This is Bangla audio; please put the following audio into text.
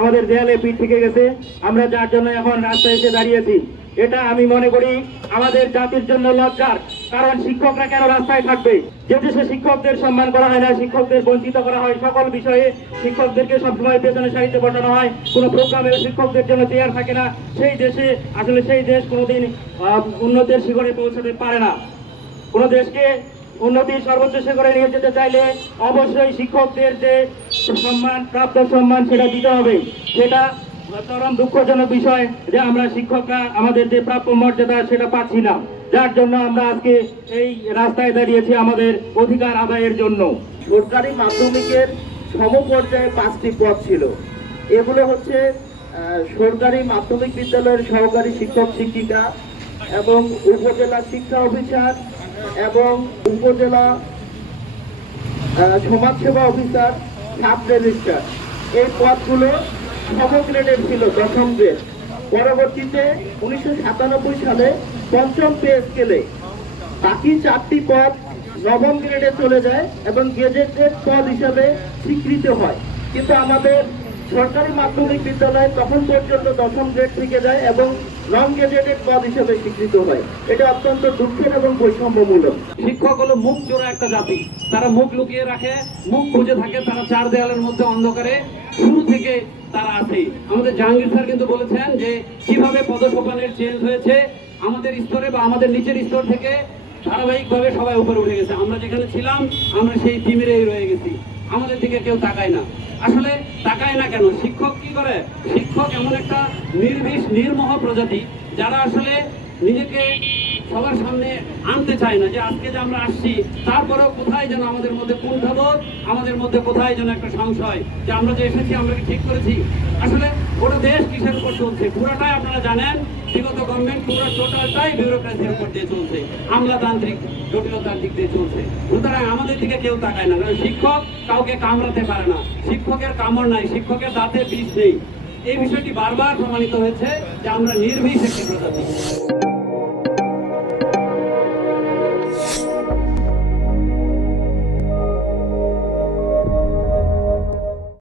আমাদের দেয়ালে পিঠ থেকে গেছে। আমরা যার জন্য এখন রাস্তায় এসে দাঁড়িয়েছি, এটা আমি মনে করি আমাদের জাতির জন্য লজ্জার, কারণ শিক্ষকরা কেন রাস্তায় থাকবে? যে দেশে শিক্ষকদের সম্মান করা হয় না, শিক্ষকদের বঞ্চিত করা হয়, সকল বিষয়ে শিক্ষকদেরকে সবসময় পেছনে সারিতে বসানো হয়। কোনো প্রোগ্রামে শিক্ষকদের জন্য চেয়ার থাকে না। সেই দেশে, আসলে সেই দেশ কোনোদিন উন্নতির শিখরে পৌঁছাতে পারে না। কোনো দেশকে উন্নতির সর্বোচ্চ শিখরে নিয়ে যেতে চাইলে অবশ্যই শিক্ষকদের যে সম্মান, প্রাপ্ত সম্মান সেটা দিতে হবে। সেটা চরম দুঃখজনক বিষয় যে আমরা শিক্ষকরা আমাদের যে প্রাপ্য মর্যাদা সেটা পাচ্ছি না। যার জন্য আমরা আজকে এই রাস্তায় দাঁড়িয়েছি আমাদের অধিকার আদায়ের জন্য। সরকারি মাধ্যমিকের সমপর্যায়ে পাঁচটি পদ ছিল। এগুলো হচ্ছে সরকারি মাধ্যমিক বিদ্যালয়ের সহকারী শিক্ষক শিক্ষিকা এবং উপজেলা শিক্ষা অফিসার এবং উপজেলা সমাজসেবা অফিসার সাব এই পদগুলো সম গ্রেডের ছিল দশম গ্রেড পরবর্তীতে উনিশশো সাতানব্বই সালে পঞ্চম পে স্কেলে বাকি চারটি পদ নবম গ্রেডে চলে যায় এবং গেজেটেড পদ হিসাবে স্বীকৃত হয়। কিন্তু আমাদের সরকারি মাধ্যমিক বিদ্যালয় তখন পর্যন্ত দশম গ্রেড থেকে যায় এবং নন গেজেটেড পদ হিসাবে স্বীকৃত হয়। এটা অত্যন্ত দুঃখের এবং বৈষম্যমূলক। শিক্ষক হলো মুখ জোড়া একটা জাতি। তারা মুখ লুকিয়ে রাখে, মুখ বুঝে থাকে, তারা চার দেওয়ালের মধ্যে অন্ধকারে। শুরু থেকে তারা আছে। আমাদের জাহাঙ্গীর স্যার কিন্তু বলেছেন যে, কীভাবে পদসোপানের চেঞ্জ হয়েছে, আমাদের স্তরে বা আমাদের নিচের স্তর থেকে ধারাবাহিকভাবে সবাই উপরে উঠে গেছে। আমরা যেখানে ছিলাম, আমরা সেই তিমিরেই রয়ে গেছি। আমাদের দিকে কেউ তাকায় না। আসলে তাকায় না কেন? শিক্ষক কি করে? শিক্ষক এমন একটা নির্বিষ, নির্মহ প্রজাতি, যারা আসলে নিজেকে সবার সামনে আনতে চায় না যে আজকে যে আমরা আসছি, তারপরেও কোথায় যেন আমাদের মধ্যে কুণ্ঠাবোধ আমাদের মধ্যে কোথায় যেন একটা সংশয় যে আমরা যে এসেছি, আমরা কি ঠিক করেছি? আসলে ওটা দেশ কিসের উপর চলছে? পুরোটাই আপনারা জানেন, বিগত গভর্নমেন্ট পুরো টোটালটাই বিউরোক্রেসির উপর দিয়ে চলছে। আমলাতান্ত্রিক জটিলতার দিক দিয়ে চলছে। সুতরাং আমাদের দিকে কেউ তাকায় না। কারণ শিক্ষক কাউকে কামড়াতে পারে না। শিক্ষকের কামড় নাই, শিক্ষকের দাঁতে বিষ নেই। এই বিষয়টি বারবার প্রমাণিত হয়েছে যে আমরা নির্বিষ একটি প্রজাতি